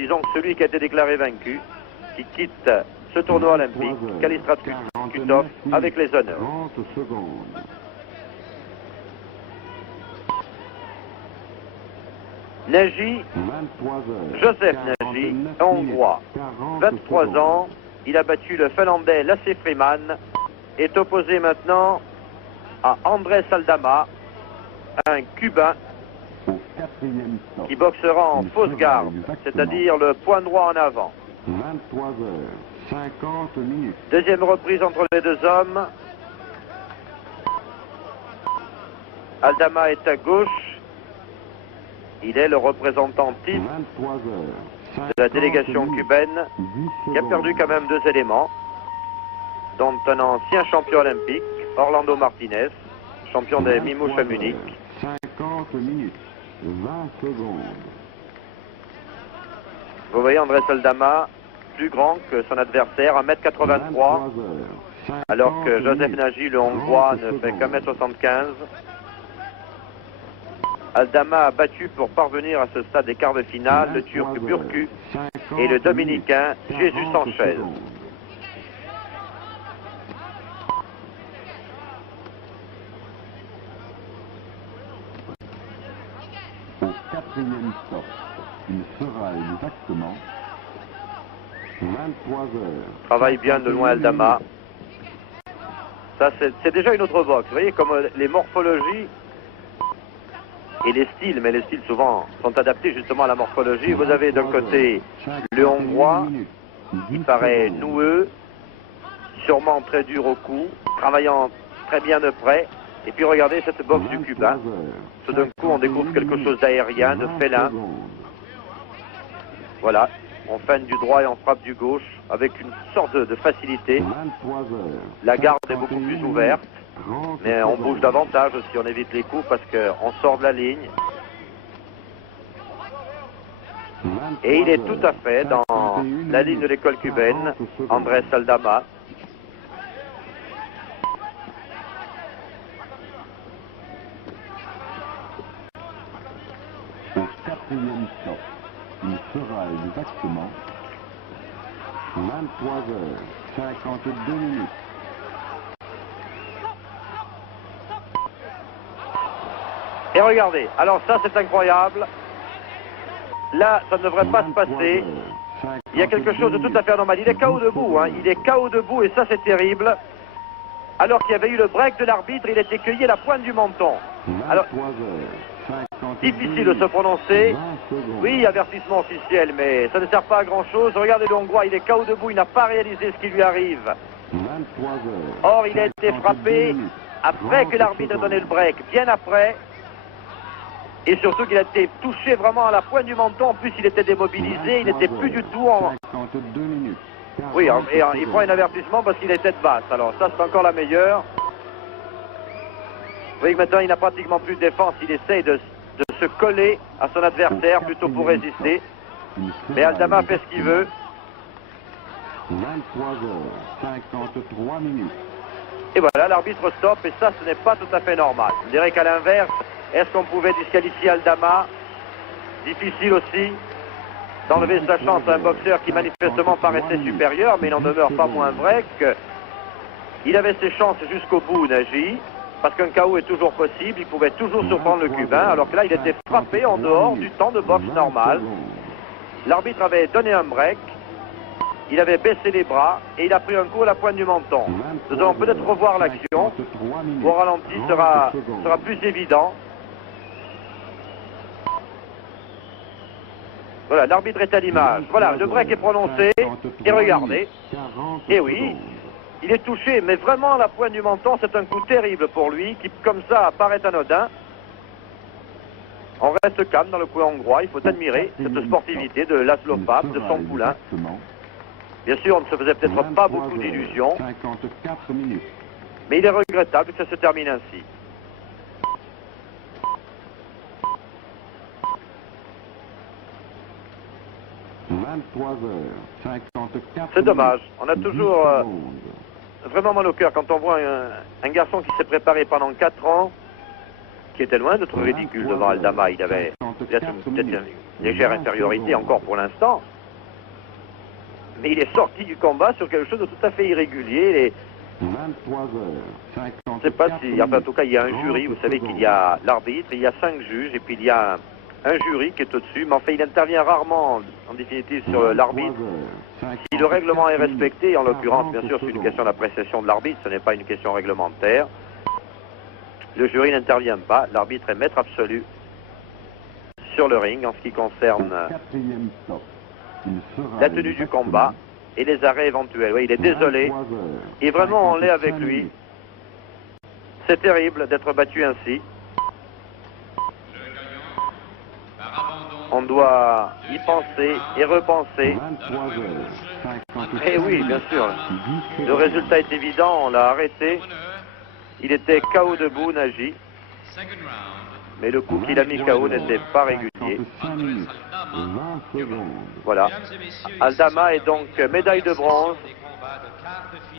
disons que celui qui a été déclaré vaincu, qui quitte ce tournoi olympique, Kalistrat Kutov, avec les honneurs. 30 secondes. Nagy, 23 heures. Joseph Nagy, hongrois, 23 ans, il a battu le finlandais Lasse Freeman, est opposé maintenant à Andrés Aldama, un cubain Au 4e stop. qui boxera en fausse garde, c'est-à-dire le point droit en avant. 23 heures, 50 minutes. Deuxième reprise entre les deux hommes. Aldama est à gauche. Il est le représentant type 23 heures, de la délégation cubaine, 10 qui a perdu quand même 2 éléments, dont un ancien champion olympique, Orlando Martinez, champion des Mimouches à Munich. 50 minutes, 20 secondes. Vous voyez Andrés Aldama, plus grand que son adversaire, 1m83, alors que Joseph Nagy, le Hongrois, ne fait qu'1m75. Aldama a battu pour parvenir à ce stade des quarts de finale le Turc Burku et le Dominicain Jésus Sanchez. Au 4e stop, il sera exactement 23 heures. Travaille bien de loin Aldama. Ça, c'est déjà une autre boxe. Vous voyez comme les morphologies et les styles, mais les styles souvent sont adaptés justement à la morphologie. Vous avez d'un côté le Hongrois, qui paraît noueux, sûrement très dur au cou, travaillant très bien de près. Et puis regardez cette boxe du Cubain. Tout d'un coup, on découvre quelque chose d'aérien, de félin. Voilà, on feinte du droit et on frappe du gauche avec une sorte de facilité. La garde est beaucoup plus ouverte, mais on bouge davantage aussi, on évite les coups parce qu'on sort de la ligne. Et il est tout à fait dans la ligne de l'école cubaine, Andrés Aldama. Au 4e stop, il sera exactement 23 heures, 52 minutes. Et regardez, alors ça c'est incroyable. Là, ça ne devrait pas se passer. Il y a quelque chose de tout à fait anormal. Il est KO debout, hein. Il est KO debout et ça c'est terrible. Alors qu'il y avait eu le break de l'arbitre, il était cueilli à la pointe du menton. Alors, difficile de se prononcer. Oui, avertissement officiel, mais ça ne sert pas à grand chose. Regardez le Hongrois, il est KO debout, il n'a pas réalisé ce qui lui arrive. Or, il a été frappé après que l'arbitre a donné le break, bien après. Et surtout qu'il a été touché vraiment à la pointe du menton. En plus, il était démobilisé, il n'était plus du tout en... 52 minutes. Oui, et il prend un avertissement parce qu'il est tête basse. Alors ça, c'est encore la meilleure. Vous voyez que maintenant, il n'a pratiquement plus de défense. Il essaye de se coller à son adversaire plutôt pour résister. Mais Aldama fait ce qu'il veut. 23 heures, 53 minutes. Et voilà, l'arbitre stop. Et ça, ce n'est pas tout à fait normal. Je dirais qu'à l'inverse, est-ce qu'on pouvait disqualifier Aldama? Difficile aussi d'enlever sa chance à un boxeur qui manifestement paraissait supérieur, mais il n'en demeure pas moins vrai qu'il avait ses chances jusqu'au bout, Nagy, parce qu'un KO est toujours possible, il pouvait toujours surprendre le Cubain, alors que là, il était frappé en dehors du temps de boxe normal. L'arbitre avait donné un break, il avait baissé les bras, et il a pris un coup à la pointe du menton. Nous allons peut-être revoir l'action, au ralenti sera plus évident. Voilà, l'arbitre est à l'image. Voilà, le break est prononcé. Et regardez. Et oui, il est touché, mais vraiment à la pointe du menton, c'est un coup terrible pour lui, qui comme ça paraît anodin. On reste calme dans le coin hongrois. Il faut admirer cette sportivité de Laszlo Pape, de son poulain. Bien sûr, on ne se faisait peut-être pas beaucoup d'illusions. Mais il est regrettable que ça se termine ainsi. C'est dommage. On a toujours vraiment mal au cœur quand on voit un garçon qui s'est préparé pendant 4 ans, qui était loin d'être ridicule devant Aldama. Il avait peut-être légère infériorité encore pour l'instant. Mais il est sorti du combat sur quelque chose de tout à fait irrégulier. 23h54. Je ne sais pas si, enfin en tout cas il y a un jury, vous savez qu'il y a l'arbitre, il y a 5 juges et puis il y a un jury qui est au-dessus, mais enfin il intervient rarement en définitive sur l'arbitre. Si le règlement est respecté, en l'occurrence bien sûr c'est une question d'appréciation de l'arbitre, ce n'est pas une question réglementaire, le jury n'intervient pas, l'arbitre est maître absolu sur le ring en ce qui concerne la tenue du combat et les arrêts éventuels. Oui, il est désolé et vraiment on l'est avec lui. C'est terrible d'être battu ainsi. On doit y penser et repenser. Et oui, bien sûr. Le résultat est évident, on l'a arrêté. Il était KO debout, Nagy. Mais le coup qu'il a mis KO n'était pas régulier. Voilà. Aldama est donc médaille de bronze.